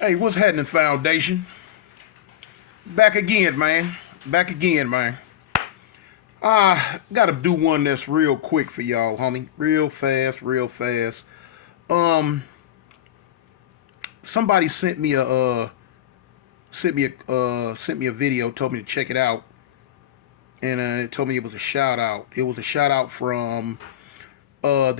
Hey, what's happening, Foundation? Back again, man. Back again, man. Gotta do one that's real quick for y'all, homie. Real fast, real fast. Um, Somebody sent me a video, told me to check it out, and it told me it was a shout out. It was a shout out from the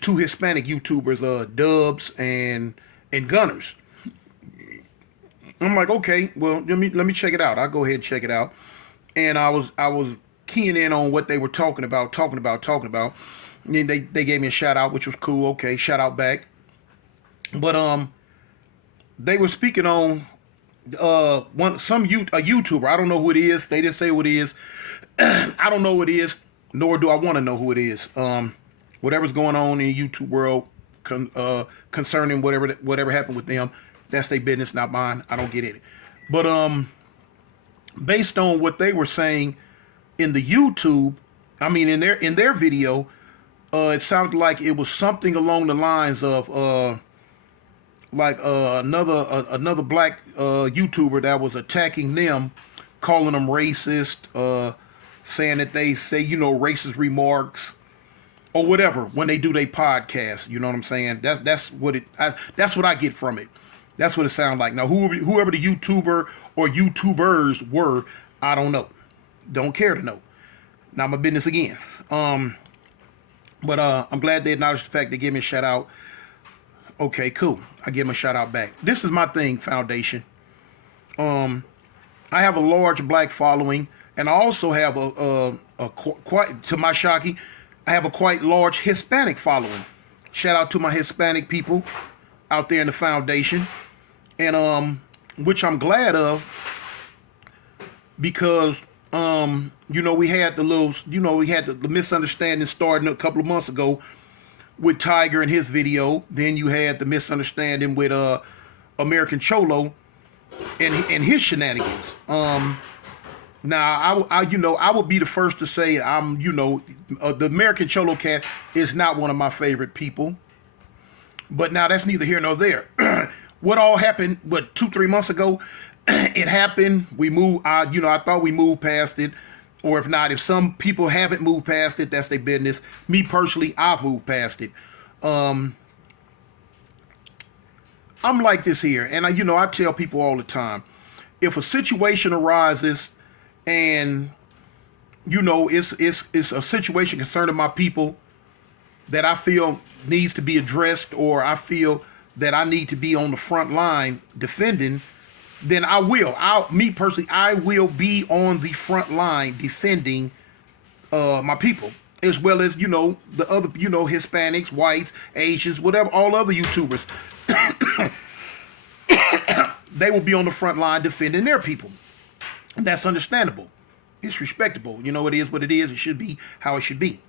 two Hispanic YouTubers, Dubs and Gunners. I'm like, okay, well, let me check it out. I'll go ahead and check it out. And I was keying in on what they were talking about. And then they gave me a shout out, which was cool. Okay, shout out back. But they were speaking on a YouTuber. I don't know who it is. They didn't say who it is. I don't know who it is, nor do I want to know who it is. Whatever's going on in the YouTube world concerning whatever happened with them, that's their business, not mine. I don't get it. But based on what they were saying in the YouTube, I mean in their video, it sounded like it was something along the lines of another black YouTuber that was attacking them, calling them racist, saying that they say racist remarks or whatever when they do their podcast. You know what I'm saying? That's what I get from it. That's what it sounds like. Now, whoever the YouTuber or YouTubers were, I don't know. Don't care to know. Not my business again. But I'm glad they acknowledged the fact they gave me a shout out. Okay, cool. I give them a shout out back. This is my thing, Foundation. I have a large black following, and I also have a quite, to my shocking, I have a quite large Hispanic following. Shout out to my Hispanic people out there in the Foundation, and which I'm glad of, because we had the misunderstanding starting a couple of months ago with Tiger and his video. Then you had the misunderstanding with American Cholo and his shenanigans. Now I would be the first to say the American Cholo cat is not one of my favorite people. But now that's neither here nor there. What all happened? 2-3 months ago? It happened. We moved. I thought we moved past it, or if not, if some people haven't moved past it, that's their business. Me personally, I've moved past it. I'm like this here, and I tell people all the time, if a situation arises, and it's a situation concerning my people that I feel needs to be addressed, or I feel that I need to be on the front line defending, then I will. Me personally, I will be on the front line defending my people, as well as the other Hispanics, whites, Asians, whatever, all other YouTubers. They will be on the front line defending their people. And that's understandable. It's respectable. It is what it is. It should be how it should be.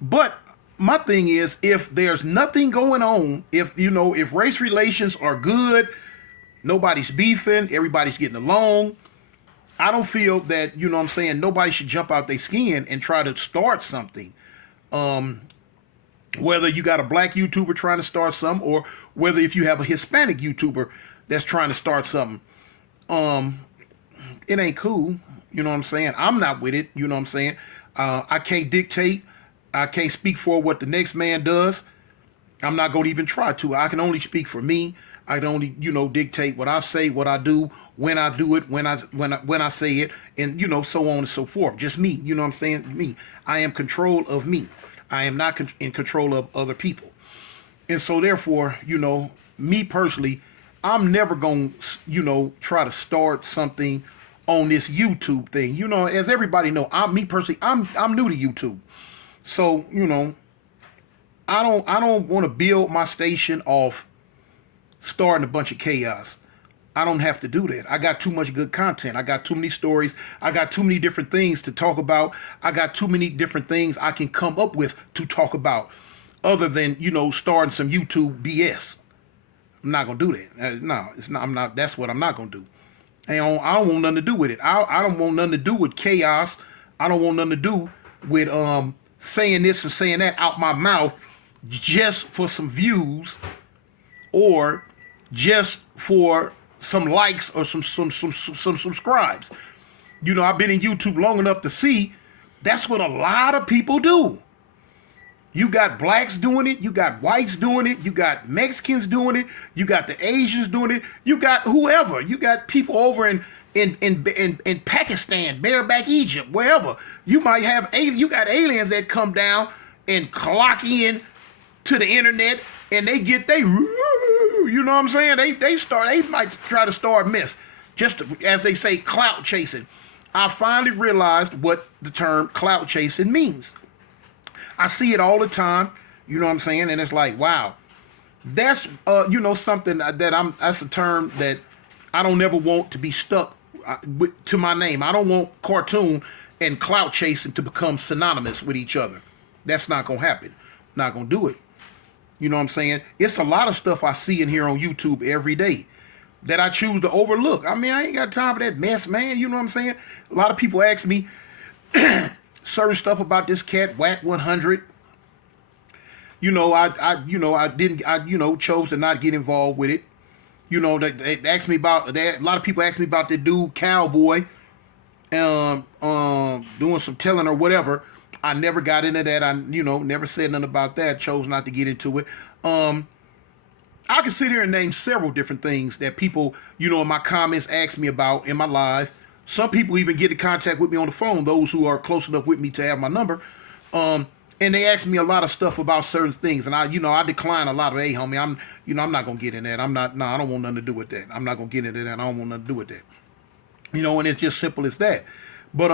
But my thing is, if there's nothing going on, if race relations are good, nobody's beefing, everybody's getting along, I don't feel that, nobody should jump out their skin and try to start something. Whether you got a black YouTuber trying to start something, or whether if you have a Hispanic YouTuber that's trying to start something, it ain't cool. You know what I'm saying? I'm not with it. You know what I'm saying? I can't dictate. I can't speak for what the next man does. I'm not going to even try to. I can only speak for me. I can only, dictate what I say, what I do, when I do it, when I say it, and so on and so forth. Just me. You know what I'm saying? Me. I am control of me. I am not in control of other people. And so therefore, me personally, I'm never going to, try to start something on this YouTube thing. As everybody know, I'm new to YouTube. So, I don't want to build my station off starting a bunch of chaos. I don't have to do that. I got too much good content. I got too many stories. I got too many different things to talk about. I got too many different things I can come up with to talk about, other than, starting some YouTube BS. I'm not gonna do that. No, it's not. I'm not. That's what I'm not gonna do. I don't want nothing to do with it. I don't want nothing to do with chaos. I don't want nothing to do with saying this and saying that out my mouth just for some views, or just for some likes or some subscribes. You know, I've been in YouTube long enough to see that's what a lot of people do. You got blacks doing it, you got whites doing it, you got Mexicans doing it, you got the Asians doing it, you got whoever, you got people over in Pakistan, bareback Egypt, wherever. You might have you got aliens that come down and clock in to the internet and they get you know what I'm saying? They might try to start mess. Just as they say, clout chasing. I finally realized what the term clout chasing means. I see it all the time, you know what I'm saying? And it's like, wow, that's, you know, something that's a term that I don't ever want to be stuck to my name. I don't want cartoon and clout chasing to become synonymous with each other. That's not going to happen. Not going to do it. You know what I'm saying? It's a lot of stuff I see in here on YouTube every day that I choose to overlook. I mean, I ain't got time for that mess, man. You know what I'm saying? A lot of people ask me certain stuff about this cat, Whack 100. You know, I chose to not get involved with it. You know, they asked me about that. A lot of people ask me about the dude Cowboy, doing some telling or whatever. I never got into that. I, never said nothing about that. Chose not to get into it. I can sit here and name several different things that people, in my comments ask me about in my live. Some people even get in contact with me on the phone, those who are close enough with me to have my number. And they ask me a lot of stuff about certain things. And I decline a lot of, hey, homie, I'm not going to get in that. I don't want nothing to do with that. I'm not going to get into that. I don't want nothing to do with that. And it's just simple as that. But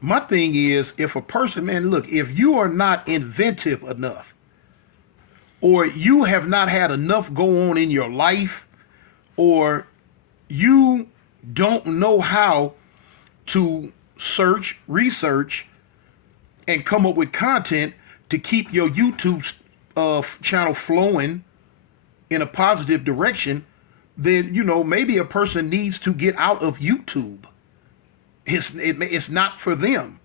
my thing is, if a person, man, look, if you are not inventive enough, or you have not had enough go on in your life, or you don't know how to search, research, and come up with content to keep your YouTube channel flowing in a positive direction, then, maybe a person needs to get out of YouTube. It's not for them.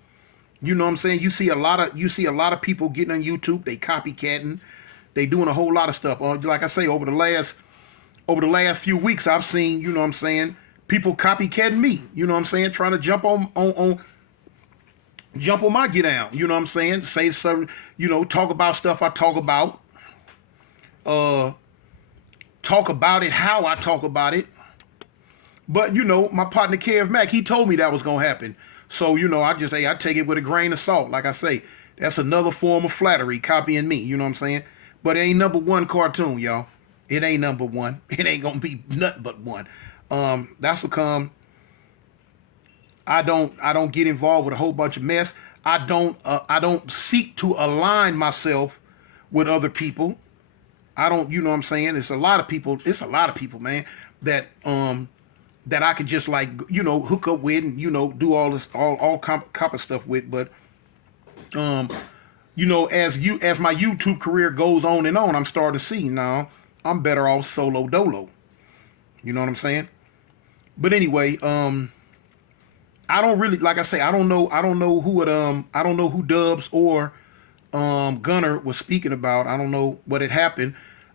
You know what I'm saying? You see a lot of people getting on YouTube. They copycatting. They doing a whole lot of stuff. Like I say, over the last few weeks, I've seen, people copycatting me. You know what I'm saying? Trying to jump on my get down. You know what I'm saying? Say something, talk about stuff I talk about. Talk about it how I talk about it. But, my partner Kev Mack, he told me that was going to happen. So, I take it with a grain of salt. Like I say, that's another form of flattery, copying me. You know what I'm saying? But it ain't number one cartoon, y'all. It ain't number one. It ain't going to be nothing but one. That's what come. I don't get involved with a whole bunch of mess. I don't seek to align myself with other people. I don't, you know what I'm saying? It's a lot of people, man, that that I could just hook up with and, do all this, all copper stuff with. But, as my YouTube career goes on and on, I'm starting to see now I'm better off solo dolo. You know what I'm saying? But anyway, I don't really, like I say, I don't know who Dubs or Gunner was speaking about. I don't know what had happened.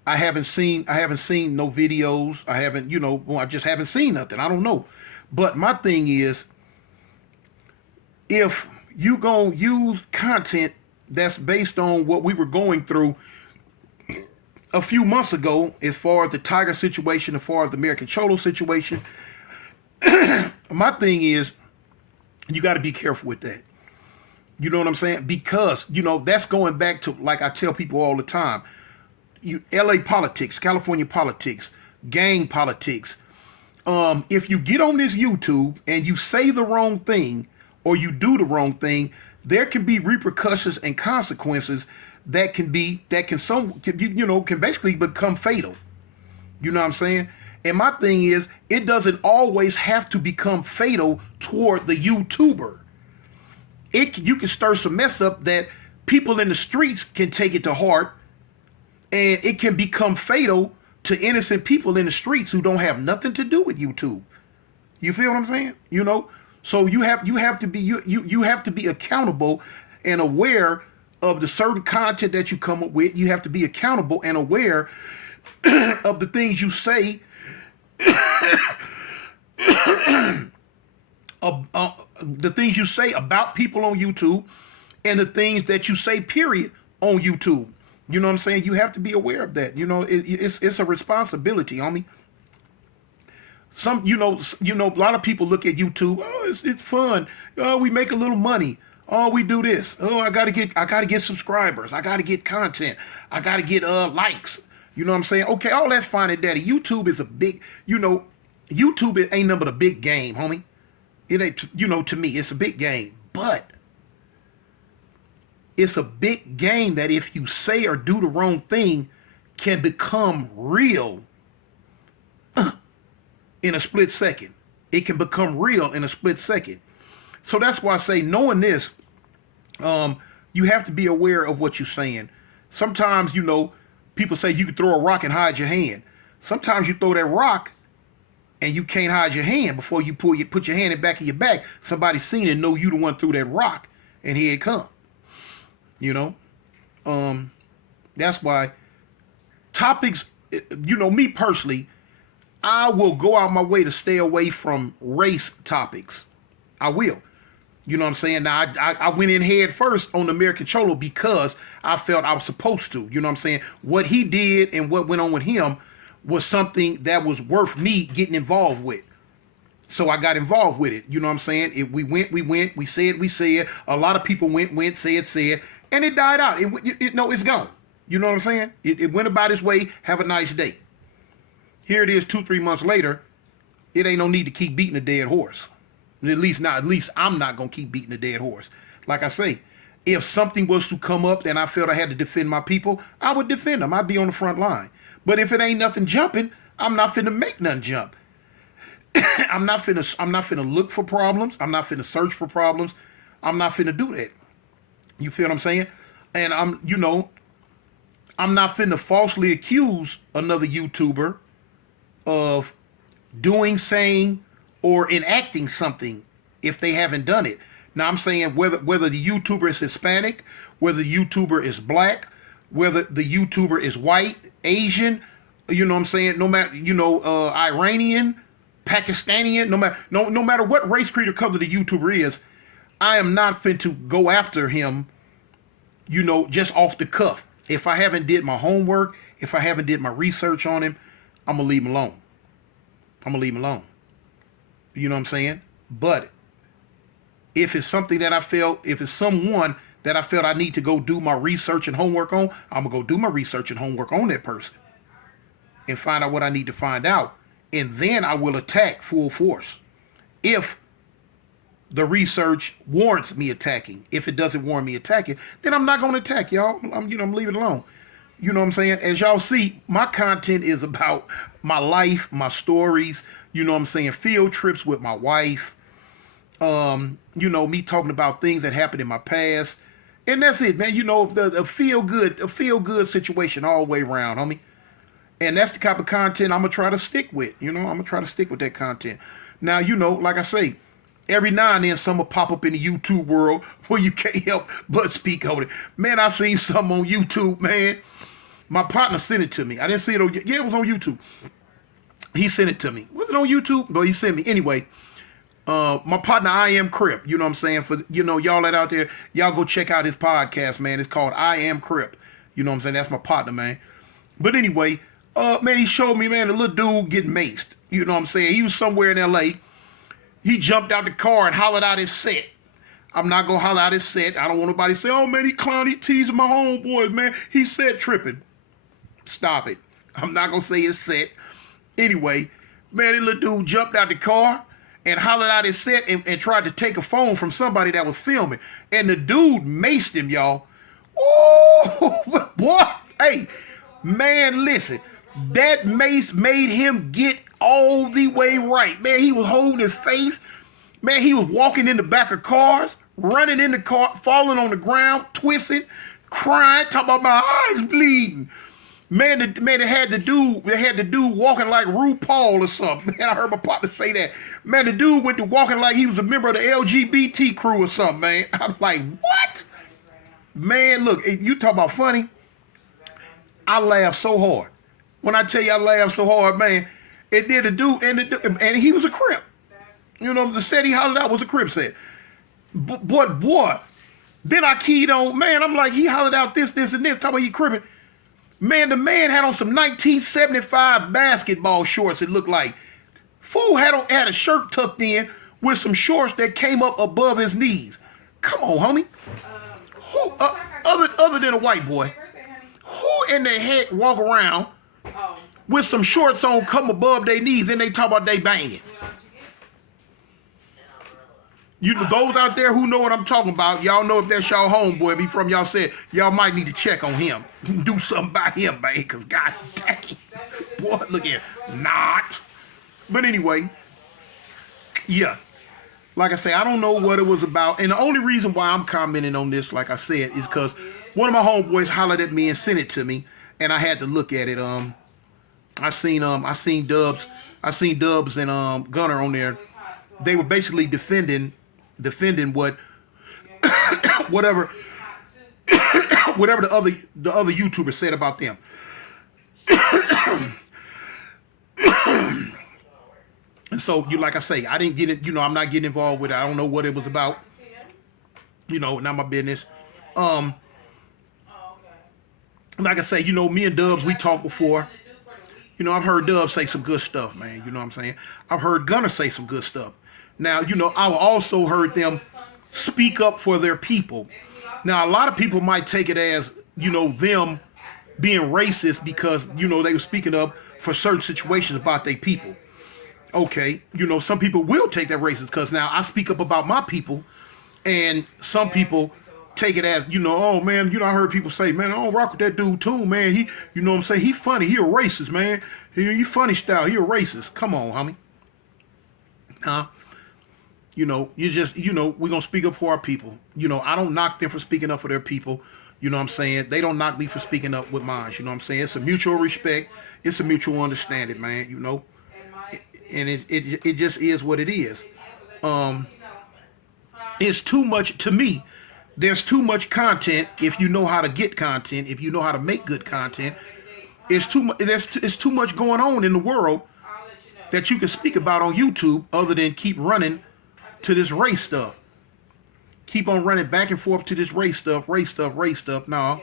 I haven't seen no videos. I just haven't seen nothing. I don't know. But my thing is, if you gonna use content that's based on what we were going through a few months ago, as far as the Tiger situation, as far as the American Cholo situation, my thing is, you got to be careful with that. You know what I'm saying? Because, that's going back to, like I tell people all the time, LA politics, California politics, gang politics. If you get on this YouTube and you say the wrong thing or you do the wrong thing, there can be repercussions and consequences that can basically become fatal. You know what I'm saying? And my thing is, it doesn't always have to become fatal toward the YouTuber. You can stir some mess up that people in the streets can take it to heart, and it can become fatal to innocent people in the streets who don't have nothing to do with YouTube. You feel what I'm saying? So you have to be accountable and aware of the certain content that you come up with. You have to be accountable and aware of the things you say, the things you say about people on YouTube, and the things that you say, period, on YouTube. You know what I'm saying? You have to be aware of that. You know, it's a responsibility, homie. A lot of people look at YouTube. Oh, it's fun. Oh, we make a little money. Oh, we do this. Oh, I gotta get subscribers. I gotta get content. I gotta get likes. You know what I'm saying? Okay, all that's fine and dandy. YouTube is a big, YouTube ain't nothing but a big game, homie. It ain't, to me, it's a big game. But it's a big game that if you say or do the wrong thing can become real in a split second. It can become real in a split second. So that's why I say, knowing this, you have to be aware of what you're saying. Sometimes, people say you can throw a rock and hide your hand. Sometimes you throw that rock and you can't hide your hand before you put your hand in the back of your back. Somebody seen it and know you the one threw that rock, and here it come. That's why topics, me personally, I will go out my way to stay away from race topics. I will. You know what I'm saying? Now, I went in head first on the American Cholo because I felt I was supposed to. You know what I'm saying? What he did and what went on with him was something that was worth me getting involved with. So I got involved with it. You know what I'm saying? If we went. We said. A lot of people went, said, and it died out. It's gone. You know what I'm saying? It went about its way. Have a nice day. Here it is 2-3 months later. It ain't no need to keep beating a dead horse. At least I'm not going to keep beating a dead horse. Like I say, if something was to come up and I felt I had to defend my people, I would defend them. I'd be on the front line. But if it ain't nothing jumping, I'm not finna make nothing jump. I'm not finna look for problems. I'm not finna search for problems. I'm not finna do that. You feel what I'm saying? And I'm not finna falsely accuse another YouTuber of doing, saying, or enacting something if they haven't done it. Now I'm saying whether the YouTuber is Hispanic, whether the YouTuber is black, whether the YouTuber is white, Asian, you know what I'm saying, no matter, Iranian, Pakistani, no matter what race, creed, or color the YouTuber is, I am not fin to go after him, just off the cuff. If I haven't did my homework, if I haven't did my research on him, I'm gonna leave him alone. You know what I'm saying? But if it's something that if it's someone that I felt I need to go do my research and homework on, I'm gonna go do my research and homework on that person and find out what I need to find out. And then I will attack full force. If the research warrants me attacking. If it doesn't warrant me attacking, then I'm not gonna attack, y'all. I'm leaving it alone. You know what I'm saying? As y'all see, my content is about my life, my stories, you know what I'm saying? Field trips with my wife. Me talking about things that happened in my past. And that's it, man. A feel good situation all the way around, homie. And that's the type of content I'm gonna try to stick with. I'm gonna try to stick with that content. Now, like I say, every now and then something will pop up in the YouTube world where you can't help but speak over it. Man, I seen something on YouTube, man. My partner sent it to me. I didn't see it on, it was on YouTube. He sent it to me. Was it on YouTube? No, he sent me. Anyway, my partner, I Am Crip, you know what I'm saying? For, y'all that out there, y'all go check out his podcast, man. It's called I Am Crip. You know what I'm saying? That's my partner, man. But anyway, man, he showed me, man, a little dude getting maced. You know what I'm saying? He was somewhere in L.A. He jumped out the car and hollered out his set. I'm not going to holler out his set. I don't want nobody to say, oh, man, he clown, he teasing my homeboys, man. He set tripping. Stop it. I'm not going to say his set. Anyway, man, this little dude jumped out the car and hollered out his set and tried to take a phone from somebody that was filming. And the dude maced him, y'all. Oh, boy. Hey, man, listen. That mace made him get all the way right. Man, he was holding his face. Man, he was walking in the back of cars, running in the car, falling on the ground, twisting, crying, talking about my eyes bleeding. Man, it had the dude walking like RuPaul or something. Man, I heard my partner say that. Man, the dude went to walking like he was a member of the LGBT crew or something, man. I'm like, what? Man, look, you talk about funny. I laughed so hard. When I tell you I laughed so hard, man, it did a dude, and he was a Crip. You know, the set he hollered out was a Crip set. But boy, then I keyed on, man, I'm like, he hollered out this, and this, talking about he cripping. Man, the man had on some 1975 basketball shorts, it looked like. Fool had a shirt tucked in with some shorts that came up above his knees. Come on, homie. Who, other than a white boy, who in their head walk around with some shorts on come above their knees and they talk about they banging? You those out there who know what I'm talking about, y'all know if that's y'all homeboy, be from y'all said, y'all might need to check on him. Do something about him, man, because god dang. Boy, look here. Not. But anyway, yeah. Like I say, I don't know what it was about. And the only reason why I'm commenting on this, like I said, is because one of my homeboys hollered at me and sent it to me, and I had to look at it. I seen Dubs and Gunner on there. They were basically defending what whatever the other YouTubers said about them. And so, like I say, I didn't get it. I'm not getting involved with it. I don't know what it was about. Not my business. Like I say, me and Dubs, we talked before. I've heard Dubs say some good stuff, man. You know what I'm saying? I've heard Gunner say some good stuff. Now, I've also heard them speak up for their people. Now, a lot of people might take it as, them being racist because, they were speaking up for certain situations about their people. Okay, some people will take that racist because now I speak up about my people, and some people take it as, oh man, I heard people say, man, I don't rock with that dude too, man. He, what I'm saying, he funny, he a racist, man. He funny style, he a racist. Come on, homie. You just, we're gonna speak up for our people. I don't knock them for speaking up for their people. You know what I'm saying? They don't knock me for speaking up with mine. You know what I'm saying? It's a mutual respect. It's a mutual understanding, man. And it just is what it is. It's too much to me. There's too much content if you know how to get content, if you know how to make good content. It's too much going on in the world that you can speak about on YouTube other than keep running to this race stuff. Keep on running back and forth to this race stuff. No.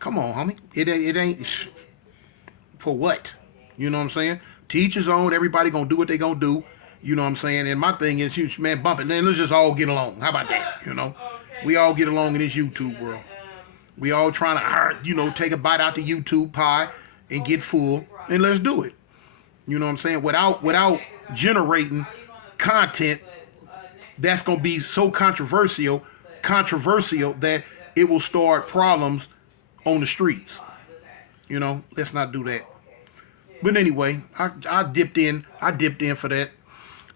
Come on, homie. It ain't for what? You know what I'm saying? To each his own, everybody gonna do what they gonna do. You know what I'm saying? And my thing is, man, bump it. Then let's just all get along. How about that? We all get along in this YouTube world. We all trying to, take a bite out the YouTube pie and get full, and let's do it. You know what I'm saying? Without generating content that's gonna be so controversial that it will start problems on the streets. Let's not do that. But anyway, I dipped in for that,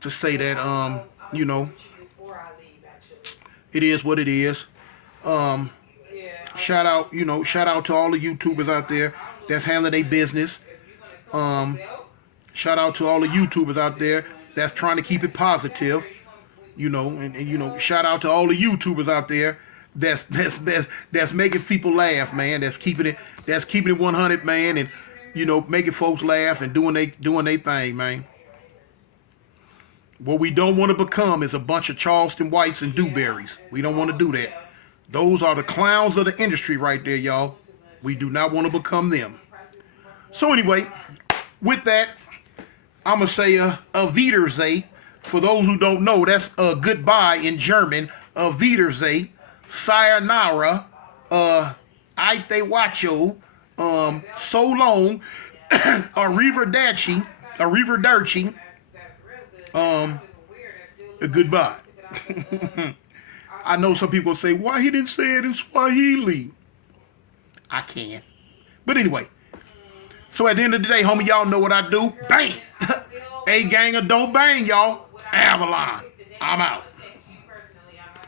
to say that it is what it is. Shout out to all the YouTubers out there that's handling their business. Shout out to all the YouTubers out there that's trying to keep it positive. And shout out to all the YouTubers out there that's making people laugh, man. That's keeping it 100, man, and making folks laugh and doing they thing, man. What we don't want to become is a bunch of Charleston Whites and Dewberries. We don't want to do that. Those are the clowns of the industry right there, y'all. We do not want to become them. So anyway, with that, I'm going to say a Wiedersehen. For those who don't know, that's a goodbye in German. A Wiedersehen. Sayonara. Aitewacho. So long. Arrivederci. Goodbye. I know some people say, why he didn't say it in Swahili? I can. But anyway. So at the end of the day, homie, y'all know what I do. Bang! A ganger don't bang, y'all. Avalon. I'm out.